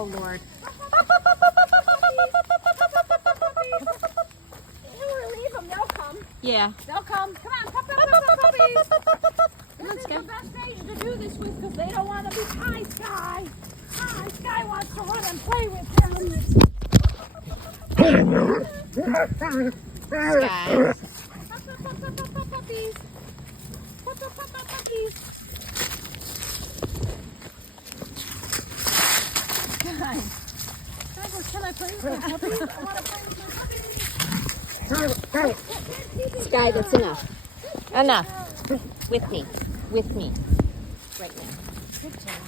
Oh, Lord. Leave them, they'll come. Yeah. They'll come. Come on, puppies. This is the best age to do this with because they don't want to be Hi, Sky. Hi, Sky wants to run and play with them. Sky. Puppies. Puppies. Guys, can I play with my puppies? I want to play with my puppies. Sky, that's enough. Enough. With me. With me. Right now. Good job.